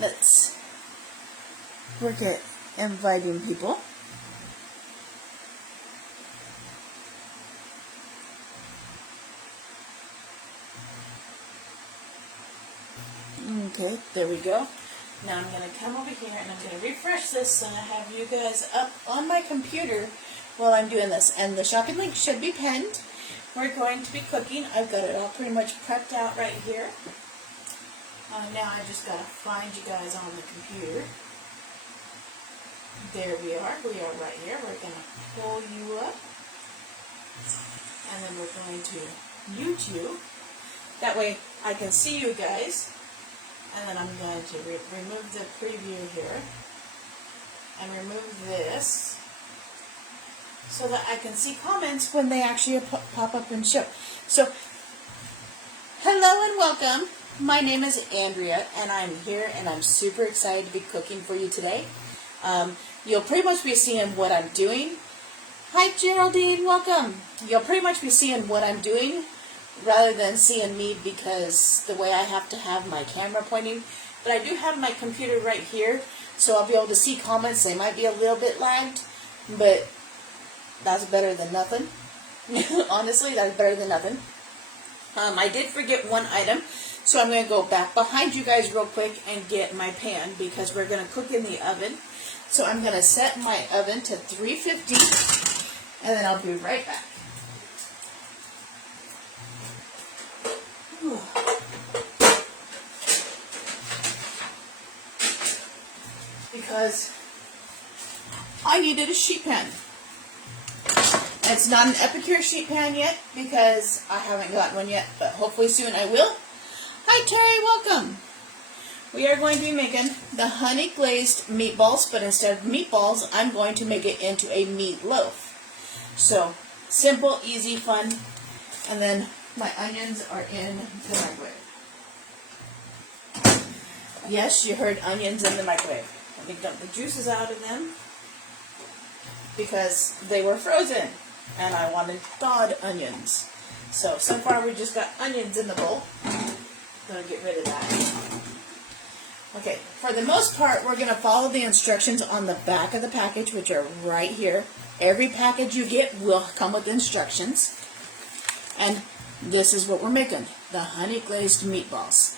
let's work at inviting people. Okay, there we go. Now I'm going to come over here and I'm going to refresh this so I have you guys up on my computer while I'm doing this. And the shopping link should be pinned. We're going to be cooking. I've got it all pretty much prepped out right here. Now I just got to find you guys on the computer. There we are. We are right here. We're going to pull you up. And then we're going to mute you. That way I can see you guys. And then I'm going to remove the preview here and remove this so that I can see comments when they actually pop up and show. So, hello and welcome. My name is Andrea and I'm here and I'm super excited to be cooking for you today. You'll pretty much be seeing what I'm doing. Hi Geraldine, welcome. You'll pretty much be seeing what I'm doing rather than seeing me because the way I have to have my camera pointing. But I do have my computer right here, so I'll be able to see comments. They might be a little bit lagged, but that's better than nothing. Honestly, that's better than nothing. I did forget one item, so I'm going to go back behind you guys real quick and get my pan because we're going to cook in the oven. So I'm going to set my oven to 350, and then I'll be right back. Because I needed a sheet pan. It's not an Epicure sheet pan yet because I haven't gotten one yet, but hopefully soon I will. Hi Terry, welcome. We are going to be making the honey glazed meatballs, but instead of meatballs, I'm going to make it into a meatloaf. So, simple, easy, fun, and then my onions are in the microwave. Yes, you heard onions in the microwave. Let me dump the juices out of them because they were frozen and I wanted thawed onions. So far we just got onions in the bowl. I'm going to get rid of that. Okay, for the most part we're going to follow the instructions on the back of the package, which are right here. Every package you get will come with instructions. And this is what we're making, the honey glazed meatballs.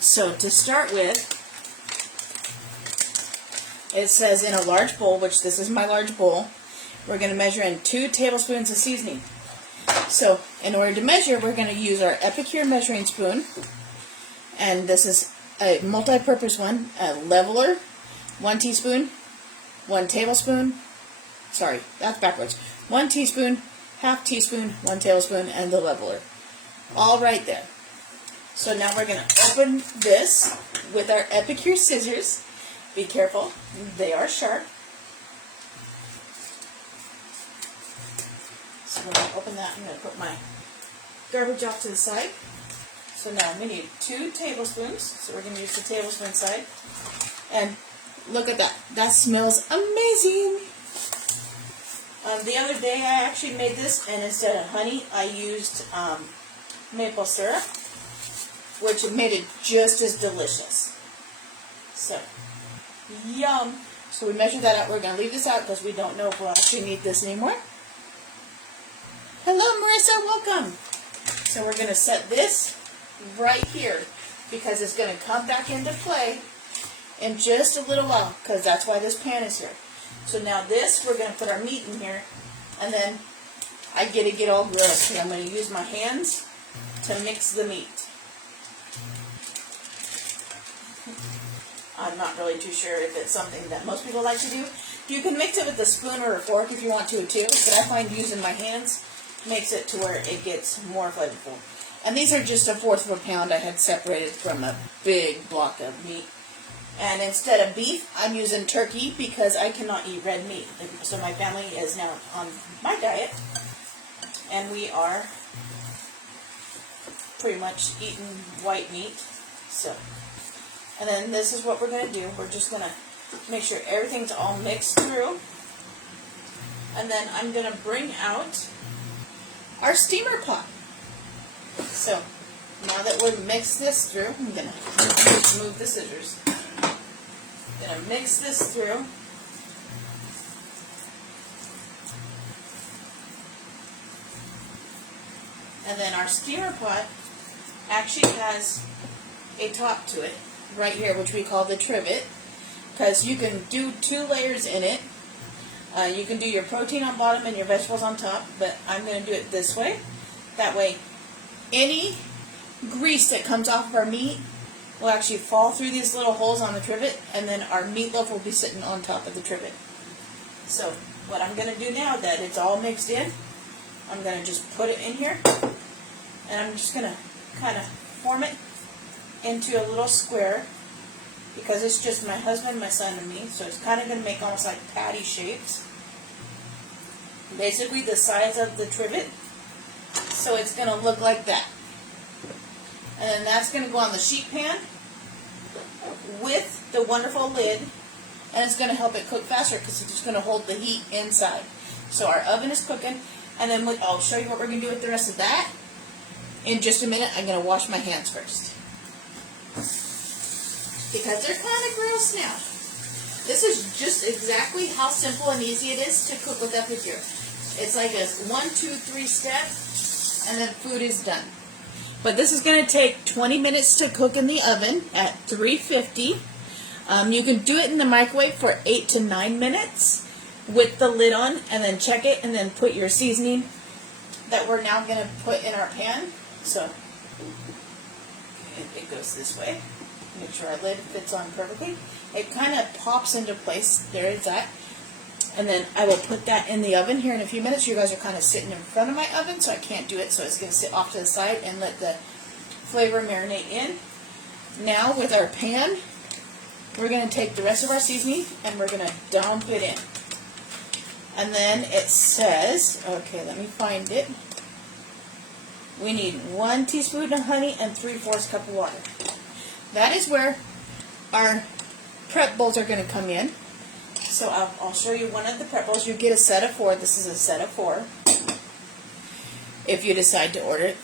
So to start with, it says in a large bowl, which this is my large bowl, we're going to measure in 2 tablespoons of seasoning. So in order to measure, we're going to use our Epicure measuring spoon, and this is a multi-purpose one, a leveler, 1 teaspoon, 1 tablespoon, sorry, that's backwards, 1 teaspoon, half teaspoon, 1 tablespoon, and the leveler. All right there. So now we're going to open this with our Epicure scissors. Be careful, they are sharp. So we're going to open that. I'm going to put my garbage off to the side. So now we need 2 tablespoons. So we're going to use the tablespoon side. And look at that. That smells amazing. The other day I actually made this, and instead of honey, I used maple syrup, which made it just as delicious. So, yum. So we measured that out. We're going to leave this out because we don't know if we'll actually need this anymore. Hello, Marissa. Welcome. So we're going to set this right here because it's going to come back into play in just a little while because that's why this pan is here. So now this, we're going to put our meat in here, and then I get all gross. Okay, I'm going to use my hands to mix the meat. I'm not really too sure if it's something that most people like to do. You can mix it with a spoon or a fork if you want to too, but I find using my hands makes it to where it gets more flavorful. And these are just 1/4 of a pound I had separated from a big block of meat. And instead of beef, I'm using turkey because I cannot eat red meat. So my family is now on my diet, and we are pretty much eating white meat. So, and then this is what we're going to do. We're just going to make sure everything's all mixed through. And then I'm going to bring out our steamer pot. So now that we've mixed this through, I'm going to move the scissors. I'm going to mix this through. And then our steamer pot actually has a top to it right here, which we call the trivet, because you can do 2 layers in it. You can do your protein on bottom and your vegetables on top, but I'm going to do it this way. That way, any grease that comes off of our meat will actually fall through these little holes on the trivet, and then our meatloaf will be sitting on top of the trivet. So what I'm going to do now that it's all mixed in, I'm going to just put it in here, and I'm just going to kind of form it into a little square, because it's just my husband, my son, and me, so it's kind of going to make almost like patty shapes. Basically the size of the trivet, so it's going to look like that. And then that's going to go on the sheet pan with the wonderful lid, and it's going to help it cook faster because it's just going to hold the heat inside. So our oven is cooking, and then I'll show you what we're going to do with the rest of that in just a minute. I'm going to wash my hands first, because they're kind of gross now. This is just exactly how simple and easy it is to cook with epicure. It's like a 1, 2, 3 step, and then food is done. But this is going to take 20 minutes to cook in the oven at 350. You can do it in the microwave for 8 to 9 minutes with the lid on, and then check it, and then put your seasoning that we're now going to put in our pan. So it goes this way. Make sure our lid fits on perfectly. It kind of pops into place. There is that. And then I will put that in the oven here in a few minutes. You guys are kind of sitting in front of my oven, so I can't do it. So it's going to sit off to the side and let the flavor marinate in. Now with our pan, we're going to take the rest of our seasoning and we're going to dump it in. And then it says, okay, let me find it. We need 1 teaspoon of honey and 3/4 cup of water. That is where our prep bowls are going to come in. So I'll show you one of the prep bowls. You get a set of 4. This is a set of 4 if you decide to order it.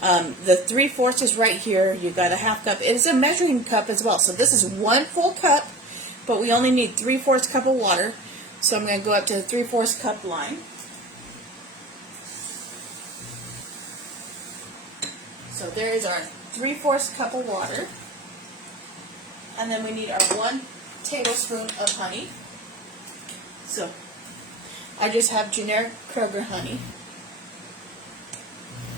The 3/4 is right here. You got a 1/2 cup. It is a measuring cup as well. So this is 1 full cup, but we only need 3/4 cup of water. So I'm going to go up to the 3/4 cup line. So there is our 3/4 cup of water. And then we need our 1 tablespoon of honey. So I just have generic Kroger honey.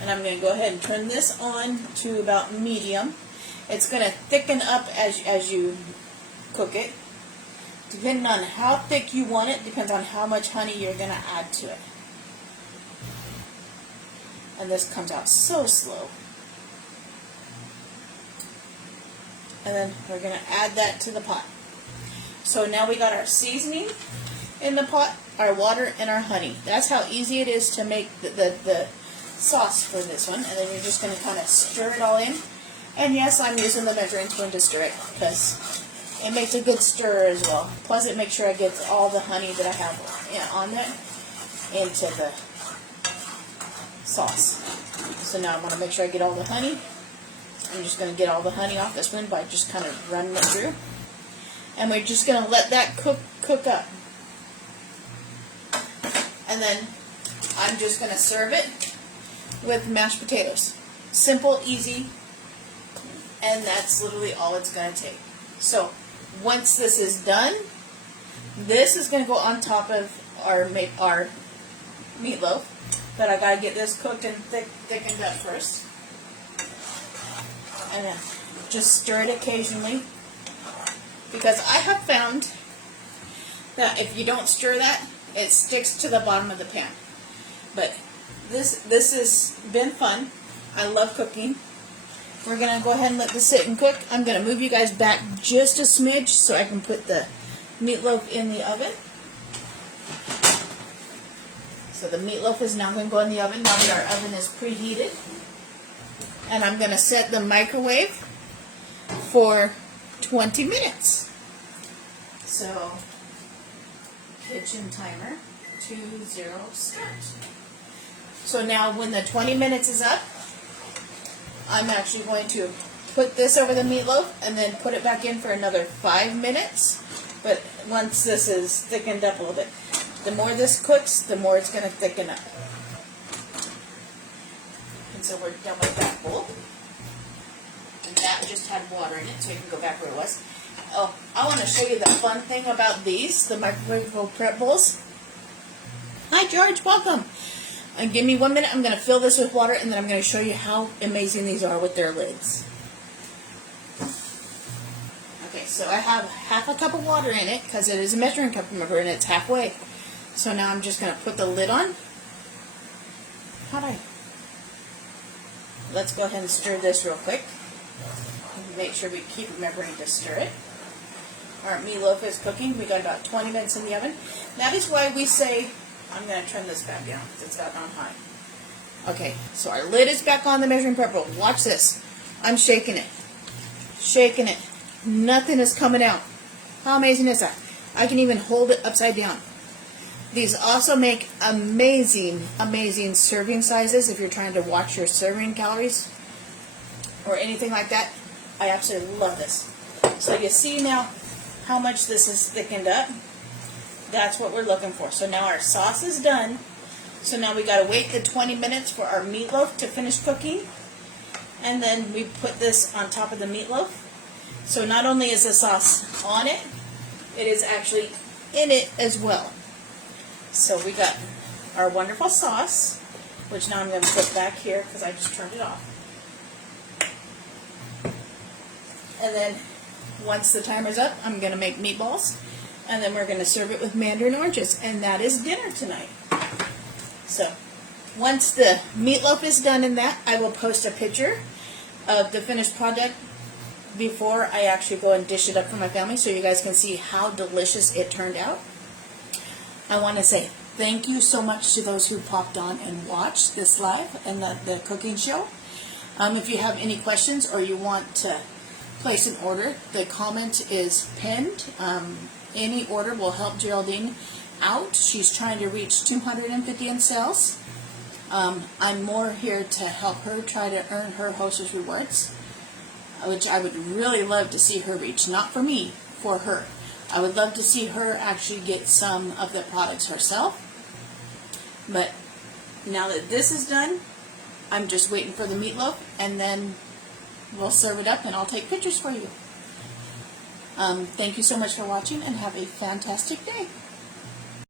And I'm going to go ahead and turn this on to about medium. It's going to thicken up as you cook it. Depending on how thick you want it, depends on how much honey you're going to add to it. And this comes out so slow. And then we're going to add that to the pot. So now we got our seasoning in the pot, our water, and our honey. That's how easy it is to make the sauce for this one. And then you're just going to kind of stir it all in. And yes, I'm using the measuring spoon to stir it because it makes a good stir as well. Plus it makes sure I get all the honey that I have on there into the sauce. So now I want to make sure I get all the honey. I'm just going to get all the honey off the spoon by just kind of running it through. And we're just going to let that cook up. And then I'm just going to serve it with mashed potatoes. Simple, easy, and that's literally all it's going to take. So once this is done, this is going to go on top of our meatloaf. But I got to get this cooked and thickened up first. And then just stir it occasionally, because I have found that if you don't stir that, it sticks to the bottom of the pan. But this has been fun. I love cooking. We're going to go ahead and let this sit and cook. I'm going to move you guys back just a smidge so I can put the meatloaf in the oven. So the meatloaf is now going to go in the oven now that our oven is preheated. And I'm going to set the microwave for 20 minutes. So, kitchen timer, 2-0, start. So now when the 20 minutes is up, I'm actually going to put this over the meatloaf and then put it back in for another 5 minutes. But once this is thickened up a little bit, the more this cooks, the more it's going to thicken up. And so we're done with that bowl. And that just had water in it, so you can go back where it was. Oh, I want to show you the fun thing about these, the microwave prep bowls. Hi, George. Welcome. And give me 1 minute. I'm going to fill this with water, and then I'm going to show you how amazing these are with their lids. Okay, so I have half a cup of water in it, because it is a measuring cup, remember, and it's halfway. So now I'm just going to put the lid on. Let's go ahead and stir this real quick. Make sure we keep remembering to stir it. Our meatloaf is cooking. We got about 20 minutes in the oven. That is why we say, I'm going to turn this back down because it's got on high. Okay, so our lid is back on the measuring cup bowl. Watch this. I'm shaking it. Shaking it. Nothing is coming out. How amazing is that? I can even hold it upside down. These also make amazing, amazing serving sizes if you're trying to watch your serving calories or anything like that. I absolutely love this. So you see now how much this is thickened up. That's what we're looking for. So now our sauce is done. So now we got to wait the 20 minutes for our meatloaf to finish cooking. And then we put this on top of the meatloaf. So not only is the sauce on it, it is actually in it as well. So we got our wonderful sauce, which now I'm going to put back here because I just turned it off. And then once the timer's up, I'm going to make meatballs. And then we're going to serve it with mandarin oranges. And that is dinner tonight. So once the meatloaf is done in that, I will post a picture of the finished product before I actually go and dish it up for my family so you guys can see how delicious it turned out. I want to say thank you so much to those who popped on and watched this live and the cooking show. If you have any questions or you want to place an order, the comment is pinned. Any order will help Geraldine out. She's trying to reach 250 in sales. I'm more here to help her try to earn her Hostess Rewards, which I would really love to see her reach. Not for me, for her. I would love to see her actually get some of the products herself. But now that this is done, I'm just waiting for the meatloaf, and then we'll serve it up and I'll take pictures for you. Thank you so much for watching and have a fantastic day.